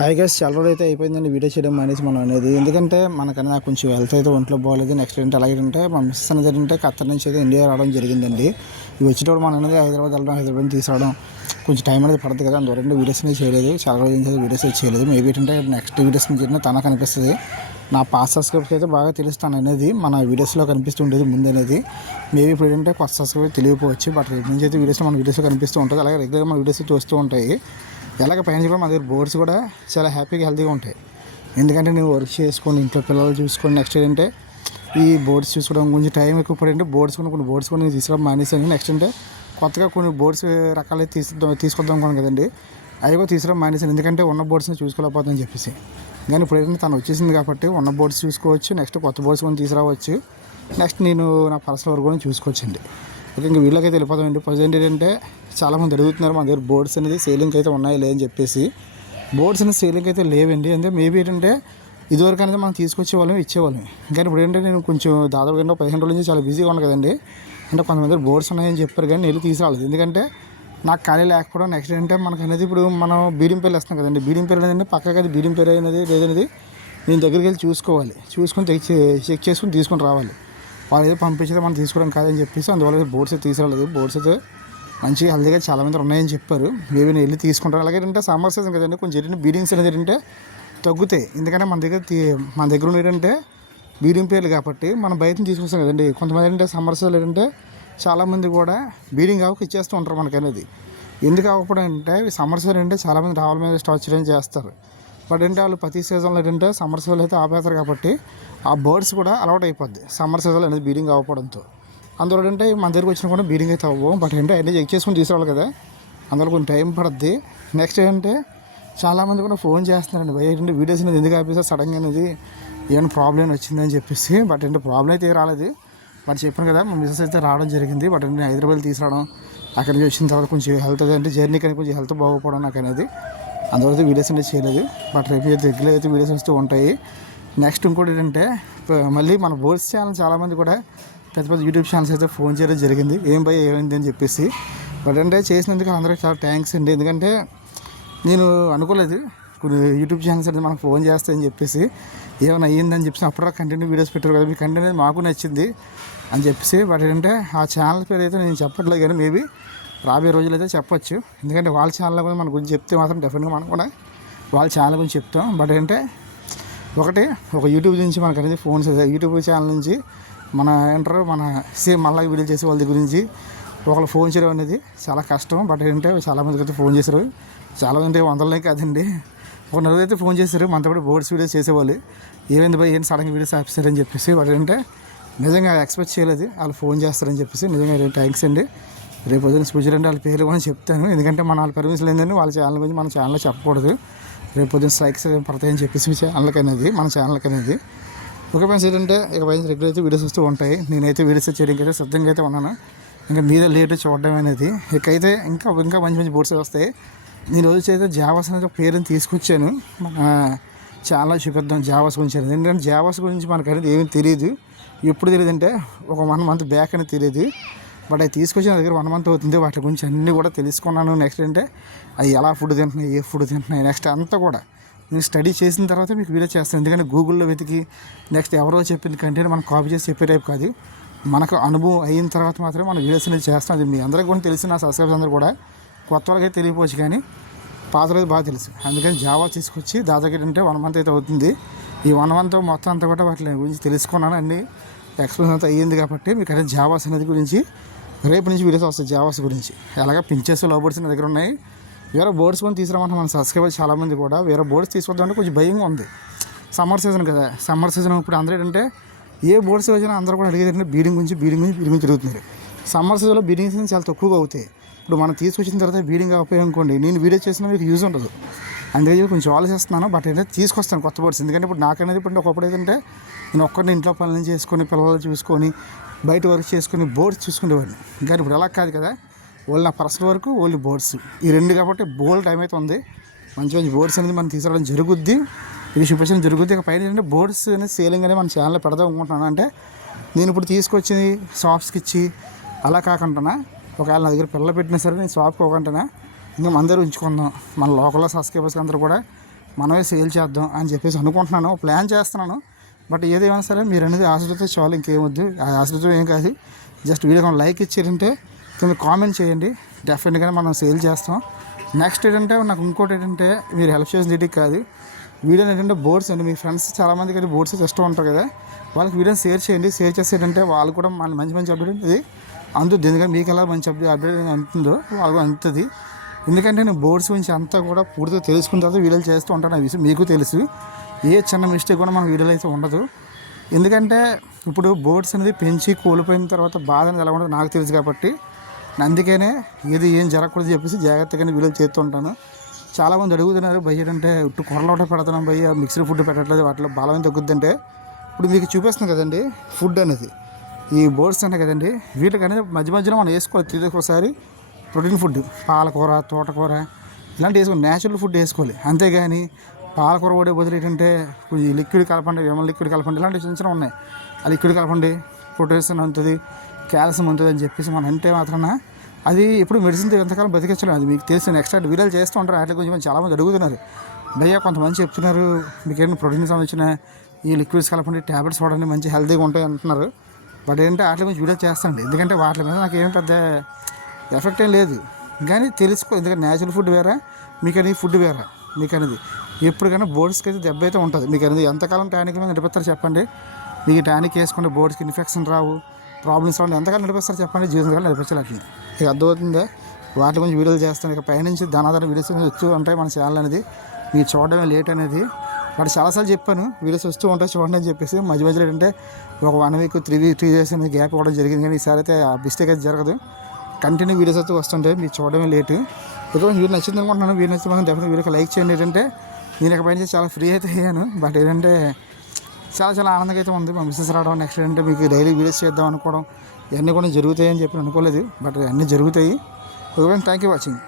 Hi guys, చాలా రోజులు అయితే అయిపోయిందండి వీడియో చేయడం మానేసి మనం అనేది. ఎందుకంటే మనకన్నా నాకు కొంచెం హెల్త్ అయితే ఒంట్లో బాగోలేదు. నెక్స్ట్ ఏంటంటే అలాగే అంటే మా మిస్సెస్ అనేది ఏంటంటే ఖత్తర్ నుంచి అయితే ఇండియా రావడం జరిగిందండి. ఇవి వచ్చేటప్పుడు మనం అనేది హైదరాబాద్ వెళ్ళడం, హైదరాబాద్ తీసుకురావడం కొంచెం టైం అనేది పడుతుంది కదా. అందువల్ల వీడియోస్ అనేది చేయలేదు, చాలా రోజుల నుంచి వీడియోస్ అయితే చేయలేదు. మేబీ ఏంటంటే నెక్స్ట్ వీడియోస్ నుంచి తనకు కనిపిస్తుంది. నా పాస్ సబ్స్క్రైబర్స్ అయితే బాగా తెలుస్తాను అనేది మన వీడియోస్లో కనిపిస్తుండేది ముందు అనేది. మేబీ ఇప్పుడు ఏంటంటే కొత్త సబ్స్క్రైబర్ తెలియకపోవచ్చు, బట్ రేపు నుంచి అయితే వీడియోస్లో మన వీడియోస్లో కనిపిస్తూ ఉంటుంది. అలాగే రెగ్యులర్గా మన వీడియోస్ చూస్తూ ఉంటాయి. ఎలాగ పైన చెప్పి మన దగ్గర బోర్డ్స్ కూడా చాలా హ్యాపీగా హెల్తీగా ఉంటాయి. ఎందుకంటే నేను వర్క్ చేసుకొని ఇంట్లో పిల్లలు చూసుకొని నెక్స్ట్ ఏంటంటే ఈ బోర్డ్స్ చూసుకోవడం కొంచెం టైం ఎక్కువ పడంటే కొన్ని బోర్డ్స్ కొన్ని తీసుకురావడం మానేసాను. నెక్స్ట్ అంటే కొత్తగా కొన్ని బోర్డ్స్ రకాలు తీసుకొద్దాం అనుకోను కదండి, అవి కూడా తీసుకురావడం మానేసాను. ఎందుకంటే ఉన్న బోర్డ్స్ని చూసుకోలేకపోతుందని చెప్పేసి. కానీ ఇప్పుడు ఏంటంటే తను వచ్చేసింది కాబట్టి ఉన్న బోర్డ్స్ చూసుకోవచ్చు, నెక్స్ట్ కొత్త బోర్డ్స్ కొన్ని తీసుకురావచ్చు, నెక్స్ట్ నేను నా పర్సనల్ వర్క్ కూడా చూసుకోవచ్చండి. ఓకే, ఇంకా వీళ్ళకైతే వెళ్ళిపోతామండి. ప్రజెంట్ ఏంటంటే చాలామంది అడుగుతున్నారు మన దగ్గర బోర్డ్స్ అనేది సేలింగ్ అయితే ఉన్నాయా లేదని చెప్పేసి. బోర్డ్స్ అనేది సేలింగ్ అయితే లేవండి. అంటే మేబీ ఏంటంటే ఇదివరకు అనేది మనం తీసుకొచ్చేవాళ్ళం, ఇచ్చేవాళ్ళం. కానీ ఇప్పుడు ఏంటంటే నేను కొంచెం దాదాపు 15 రోజుల నుంచి చాలా బిజీగా ఉన్నాను కదండి. అంటే కొంతమంది బోర్డ్స్ ఉన్నాయని చెప్పారు కానీ నేను తీసుకురాలేదు. ఎందుకంటే నాకు ఖాళీ లేకపోవడం. నెక్స్ట్ ఏంటంటే మనకు అనేది ఇప్పుడు మనం బీడింగ్ పేర్లు వేస్తాం కదండి. బీడింగ్ పేరు అనేది పక్కగా బీడింగ్ పేరు అనేది లేదనేది నేను దగ్గరికి వెళ్ళి చూసుకోవాలి, చూసుకొని చెక్ చేసుకుని తీసుకొని రావాలి. వాళ్ళు ఏదో పంపించితే మనం తీసుకోవడం కాదని చెప్పేసి అందువల్ల బోర్డ్స్ అయితే తీసుకురాలేదు. బోర్డ్స్ అయితే మంచిగా హెల్తీగా చాలామంది ఉన్నాయని చెప్పారు. మేబీ నేను వెళ్ళి తీసుకుంటాను. అలాగే ఏంటంటే సమ్మర్ సీజన్ కదండి, కొంచెం ఏంటంటే బీడింగ్స్ అనేది ఏంటంటే తగ్గుతాయి. ఎందుకంటే మన దగ్గర ఏంటంటే బీడింగ్ పేర్లు కాబట్టి మనం బయట తీసుకొస్తాం కదండి. కొంతమంది ఏంటంటే సమ్మర్ సీజన్ ఏంటంటే చాలామంది కూడా బీడింగ్ ఆవుకు ఇచ్చేస్తూ ఉంటారు మనకి అనేది. ఎందుకు అవ్వకపోవడం అంటే సమ్మర్ సీజన్ అంటే చాలామంది రావుల మీద స్టార్ట్ చేయడం చేస్తారు. బట్ ఏంటంటే వాళ్ళు ప్రతి సీజన్లో ఏంటంటే సమ్మర్ సీజన్లో అయితే ఆపేస్తారు కాబట్టి ఆ బర్డ్స్ కూడా అలవాటు అయిపోద్ది సమ్మర్ సీజన్లో అనేది బీడింగ్ అవ్వడంతో. అందువల్ల ఏంటంటే మన దగ్గరకు వచ్చినా కూడా బీడింగ్ అయితే అవ్వవు. బట్ ఏంటంటే అన్నీ చెక్ చేసుకుని తీసుకురావాలి కదా, అందువల్ల కొంచెం టైం పడుద్ది. నెక్స్ట్ ఏంటంటే చాలామంది కూడా ఫోన్ చేస్తున్నారండి, భయ ఏంటంటే వీడియోస్ అనేది ఎందుకు ఆపేసా సడన్గా అనేది ఏమైనా ప్రాబ్లం వచ్చిందని చెప్పేసి. బట్ ఏంటంటే ప్రాబ్లం అయితే రాలేదు. బట్ చెప్పాను కదా మా మిసెస్ అయితే రావడం జరిగింది. బట్ నేను హైదరాబాద్ తీసుకురావడం, అక్కడి నుంచి వచ్చిన తర్వాత కొంచెం హెల్త్ అంటే జర్నీ కానీ కొంచెం హెల్త్ బాగోకపోవడం నాకు అనేది, అందువల్ల వీడియోస్ అనేది చేయలేదు. బట్ రేపు రెగ్యులర్ అయితే వీడియోస్ వస్తూ ఉంటాయి. నెక్స్ట్ ఇంకోటి ఏంటంటే మళ్ళీ మన బోర్డ్స్ ఛానల్ చాలామంది కూడా పెద్ద పెద్ద యూట్యూబ్ ఛానల్స్ అయితే ఫోన్ చేయడం జరిగింది, ఏమైంది అని చెప్పేసి. బట్ అంటే చేసినందుకు అందరికీ చాలా థ్యాంక్స్ అండి. ఎందుకంటే నేను అనుకోలేదు కొన్ని యూట్యూబ్ ఛానల్స్ అయితే మనకు ఫోన్ చేస్తాయని చెప్పేసి, ఏమైనా అయ్యిందని చెప్పేసి అప్పుడు కంటిన్యూ వీడియోస్ పెట్టారు కదా, మీ కంటెంట్ అనేది మాకు నచ్చింది అని చెప్పేసి. బట్ ఏంటంటే ఆ ఛానల్ పేరు అయితే నేను చెప్పట్లేదు, కానీ మేబీ రాబోయే రోజులు అయితే చెప్పొచ్చు. ఎందుకంటే వాళ్ళ ఛానల్ కూడా మన గురించి చెప్తే మాత్రం డెఫినెట్గా మనం కూడా వాళ్ళ ఛానల్ గురించి చెప్తాం. బట్ ఏంటంటే ఒక యూట్యూబ్ నుంచి మనకు అనేది ఫోన్స్ యూట్యూబ్ ఛానల్ నుంచి మన ఏంటారు మన సేమ్ మళ్ళీ వీడియో చేసే వాళ్ళ గురించి ఒకళ్ళు ఫోన్ చేయడం అనేది చాలా కష్టం. బట్ ఏంటంటే చాలామందికి అయితే ఫోన్ చేశారు, చాలామంది వందలనే కాదండి. ఒక నలుగురు అయితే ఫోన్ చేశారు మనతో కూడా బోర్డ్స్ వీడియోస్ చేసేవాళ్ళు. ఏమైంది భయ్ ఏంటి సడన్గా వీడియోస్ ఆపిస్తారని చెప్పేసి. బట్ ఏంటంటే నిజంగా ఎక్స్పెక్ట్ చేయలేదు వాళ్ళు ఫోన్ చేస్తారని చెప్పేసి. నిజంగా థ్యాంక్స్ అండి. రేపు పొద్దున్న స్పెషల్ అంటే వాళ్ళ పేర్లు కూడా చెప్తాను. ఎందుకంటే మన వాళ్ళ పర్మిషన్ లేదని వాళ్ళ ఛానల్ గురించి మన ఛానల్లో చెప్పకూడదు. రేపు పొద్దున్న స్ట్రైక్స్ పడతాయని చెప్పేసి ఛానల్కి అనేది మన ఛానల్కి అనేది. ఒక పని ఏంటంటే ఇక పైన రెగ్యులర్ అయితే వీడియోస్ వస్తూ ఉంటాయి. నేనైతే వీడియోస్ చేయడానికి అయితే సిద్ధంగా అయితే ఉన్నాను. ఇంకా మీద లేట్ చూడడం అనేది ఇకైతే ఇంకా మంచి మంచి బోర్డ్స్ వస్తాయి. నేను రోజు అయితే జావాస్ అనేది ఒక పేరుని తీసుకొచ్చాను, మన ఛానల్లో చూపిద్దాం జావాస్ గురించి. ఎందుకంటే జావాస్ గురించి మనకు అనేది ఏమీ తెలియదు. ఎప్పుడు తెలియదు అంటే ఒక 1 మంత్ బ్యాక్ అనేది తెలియదు. బట్ అవి తీసుకొచ్చిన దగ్గర 1 మంత్ అవుతుంది. వాటి గురించి అన్నీ కూడా తెలుసుకున్నాను. నెక్స్ట్ అంటే అవి ఎలా ఫుడ్ తింటున్నాయి, ఏ ఫుడ్ తింటున్నాయి, నెక్స్ట్ అంతా కూడా నేను స్టడీ చేసిన తర్వాత మీకు వీడియో చేస్తాను. ఎందుకంటే గూగుల్లో వెతికి నెక్స్ట్ ఎవరో చెప్పింది కంటెంట్ మనం కాపీ చేసి చెప్పే టైప్ కాదు. మనకు అనుభవం అయిన తర్వాత మాత్రమే మన వీడియోస్ అనేది చేస్తాం. అది మీ అందరికీ కూడా తెలిసి నా సబ్స్క్రైబర్స్ అందరూ కూడా కొత్త వాళ్ళకైతే తెలియపోవచ్చు, కానీ పాత రోజు బాగా తెలుసు. అందుకని జావా తీసుకొచ్చి దాదాపు ఏంటంటే 1 మంత్ అయితే అవుతుంది. ఈ 1 మంత్ మొత్తం అంతా కూడా వాటి గురించి తెలుసుకున్నాను, అన్ని ఎక్స్పీరియన్స్ అంతా అయ్యింది. కాబట్టి మీకు అదే జావాస్ అనేది గురించి రేపు నుంచి వీడియోస్ వస్తాయి జావాస్ గురించి. అలాగే పించెస్ లవ్ బోర్డ్స్ నా దగ్గర ఉన్నాయి. వేరే బోర్డ్స్ కొన్ని తీసుకురామంటే మన సబ్స్క్రైబర్స్ చాలామంది కూడా వేరే బోర్డ్స్ తీసుకొద్దామంటే కొంచెం భయంగా ఉంది. సమ్మర్ సీజన్ కదా, సమ్మర్ సీజన్ ఇప్పుడు అందరూ ఏంటంటే ఏ బోర్డ్స్ వచ్చినా అందరూ కూడా అడిగేది ఏంటంటే బీడింగ్ గురించి తిరుగుతున్నారు. సమ్మర్ సీజన్లో బీడింగ్ సీజన్ చాలా తక్కువగా అవుతాయి. ఇప్పుడు మనం తీసుకొచ్చిన తర్వాత బీడింగ్ అయిపోయాయి అనుకోండి, నేను వీడియో చేసినా మీకు యూజ్ ఉండదు. అందుకే కొంచెం ఆలోచిస్తున్నాను. బట్ ఏంటంటే తీసుకొస్తాను కొత్త బోర్డ్స్. ఎందుకంటే ఇప్పుడు నాకనేది ఇప్పుడు ఒకప్పుడు ఏంటంటే నేను ఒక్కరిని ఇంట్లో పనులు చేసుకొని పిల్లలు చూసుకొని బయట వర్క్ చేసుకుని బోర్డ్స్ చూసుకునేవాడిని. కానీ ఇప్పుడు అలా కాదు కదా, ఓన్లీ నా పర్సనల్ వర్క్, ఓన్లీ బోర్డ్స్, ఈ 2 కాబట్టి బోల్డ్ టైం అయితే ఉంది. మంచి మంచి బోర్డ్స్ అనేది మనం తీసుకురావడం జరుగుద్ది, ఇది చూపించడం జరుగుద్ది. ఇక పైన ఏంటంటే బోర్డ్స్ అనేది సేలింగ్ అనేది మన ఛానల్లో పెడదాం అనుకుంటున్నాను. అంటే నేను ఇప్పుడు తీసుకొచ్చి షాప్స్కి ఇచ్చి అలా కాకుండా ఒకవేళ నా దగ్గర పిల్లలు పెట్టినా సరే నేను షాప్కి ఒకటనా ఇంకా మన దగ్గర ఉంచుకుందాం. మన లోకల్లో సబ్స్క్రైబర్స్కి అందరూ కూడా మనమే సేల్ చేద్దాం అని చెప్పేసి అనుకుంటున్నాను, ప్లాన్ చేస్తున్నాను. బట్ ఏదేమైనా సరే మీరు అనేది ఆశతో చాలు, ఇంకేమొద్దు. ఆ ఆశతో ఏం కాదు, జస్ట్ వీడియో లైక్ ఇచ్చారంటే కింద కామెంట్ చేయండి, డెఫినెట్గా మనం సేల్ చేస్తాం. నెక్స్ట్ ఏంటంటే నాకు ఇంకోటి ఏంటంటే మీరు హెల్ప్ చేసిన వీడియోకి కాదు, వీడియోని ఏంటంటే బోర్డ్స్ అండి, మీ ఫ్రెండ్స్ చాలామందికి అయితే బోర్డ్స్ ఇష్టం ఉంటారు కదా, వాళ్ళకి వీడియోని షేర్ చేయండి. షేర్ చేసేటంటే వాళ్ళు కూడా మన మంచి మంచి అప్డేట్ ఇది అందుతుంది. ఎందుకంటే మీకు ఎలా మంచి అప్డేట్ అందుతుందో వాళ్ళు అందుతుంది. ఎందుకంటే నేను బోర్డ్స్ గురించి అంతా కూడా పూర్తిగా తెలుసుకున్న తర్వాత వీడియోలు చేస్తూ ఉంటాను. ఆ విషయం మీకు తెలుసు, ఏ చిన్న మిస్టేక్ కూడా మన వీడియోలో అయితే ఉండదు. ఎందుకంటే ఇప్పుడు బోర్డ్స్ అనేది పెంచి కోల్పోయిన తర్వాత బాధ అనేది ఎలా ఉండదు నాకు తెలుసు కాబట్టి, అందుకనే ఏం జరగకూడదు చెప్పేసి జాగ్రత్తగానే వీడియోలు చేస్తూ ఉంటాను. చాలామంది అడుగుతున్నారు, భయ్య అంటే ఇటు కొరలు ఒకటే పెడుతున్నాం భయ్య, మిక్స్డ్ ఫుడ్ పెట్టట్లేదు, వాటిలో బలం తగ్గుద్దంటే ఇప్పుడు మీకు చూపిస్తుంది కదండి ఫుడ్ అనేది, ఈ బోర్డ్స్ ఉన్నాయి కదండి, వీటికి అనేది మధ్య మధ్యలో మనం వేసుకోవాలి. 3 days ఒకసారి ప్రోటీన్ ఫుడ్, పాలకూర, తోటకూర ఇలాంటివి వేసుకోవాలి, న్యాచురల్ ఫుడ్ వేసుకోవాలి. అంతేగాని పాలకూర కూడా బదులు ఏంటంటే ఈ లిక్విడ్ కలపండి, లిక్విడ్ కలపండి, ఇలాంటివి చిన్న చిన్న ఉన్నాయి. ఆ లిక్విడ్ కలపండి, పొటాషియం ఉంటుంది, కాల్షియం ఉంటుంది అని చెప్పేసి మనం అంటే మాత్రాన అది ఇప్పుడు మెడిసిన్ ఎంతకాలం బతికించలేదు. అది మీకు తెలిసిన నెక్స్ట్ వీడియోలు చేస్తూ ఉంటారు. వాటి గురించి చాలామంది అడుగుతున్నారు, భయ్య కొంతమంది చెప్తున్నారు మీకు ఏంటి ప్రోటీన్ సంబంధించిన ఈ లిక్విడ్స్ కలపండి, ట్యాబ్లెట్స్ వాడండి, మంచి హెల్తీగా ఉంటాయి అంటున్నారు. బట్ ఏంటంటే వాటి గురించి వీడియో చేస్తాండి, ఎందుకంటే వాటి మీద నాకు ఏం పెద్ద ఎఫెక్ట్ ఏం లేదు. కానీ తెలుసుకో, ఎందుకంటే న్యాచురల్ ఫుడ్ వేరే, మీకు అనేది ఫుడ్ వేరే. మీకు అనేది ఎప్పటికైనా బోర్డ్స్కి అయితే దెబ్బ అయితే ఉంటుంది. మీకు అనేది ఎంతకాలం టానిక్ మీద నడిపిస్తారు చెప్పండి, మీకు టానిక్ వేసుకుంటే బోర్డ్స్కి ఇన్ఫెక్షన్ రావు, ప్రాబ్లమ్స్ రావు, ఎంతకాలం నడిపిస్తారు చెప్పండి, జీవితకాలం నడిపించాలి. అట్లా ఇక అర్థమవుతుందా, వాటి గురించి వీడియోలు చేస్తాను. ఇక పైనుంచి ధనాధార వీడియోస్ వస్తూ ఉంటాయి మన ఛానల్ అనేది, మీరు చూడడమే లేట్ అనేది. వాటి చాలాసార్లు చెప్పాను వీడియోస్ వస్తూ ఉంటాయి చూడండి అని చెప్పేసి. మధ్య మధ్యలో ఏంటంటే ఒక 1 week 3 days అనేది గ్యాప్ ఇవ్వడం జరిగింది, కానీ ఈసారి అయితే ఆ మిస్టేక్ అయితే జరగదు. కంటిన్యూ వీడియోస్ అయితే వస్తుంటాయి, మీరు చూడడమే లేటు. ఒకవేళ వీడియో నచ్చింది అనుకుంటున్నాను, వీడియో నచ్చిన మనం డెఫినెట్గా వీడియోకి లైక్ చేయండి. ఏంటంటే నేను ఇక పైన చాలా ఫ్రీ అయితే అయ్యాను, బట్ ఏంటంటే చాలా ఆనందంగా అయితే ఉంది మా మిస్సెస్ రావడం. నెక్స్ట్ ఏంటంటే మీకు డైలీ వీడియోస్ చేద్దాం అనుకోవడం, ఇవన్నీ కూడా జరుగుతాయని చెప్పి అనుకోలేదు, బట్ అన్నీ జరుగుతాయి. Okay, thank you watching.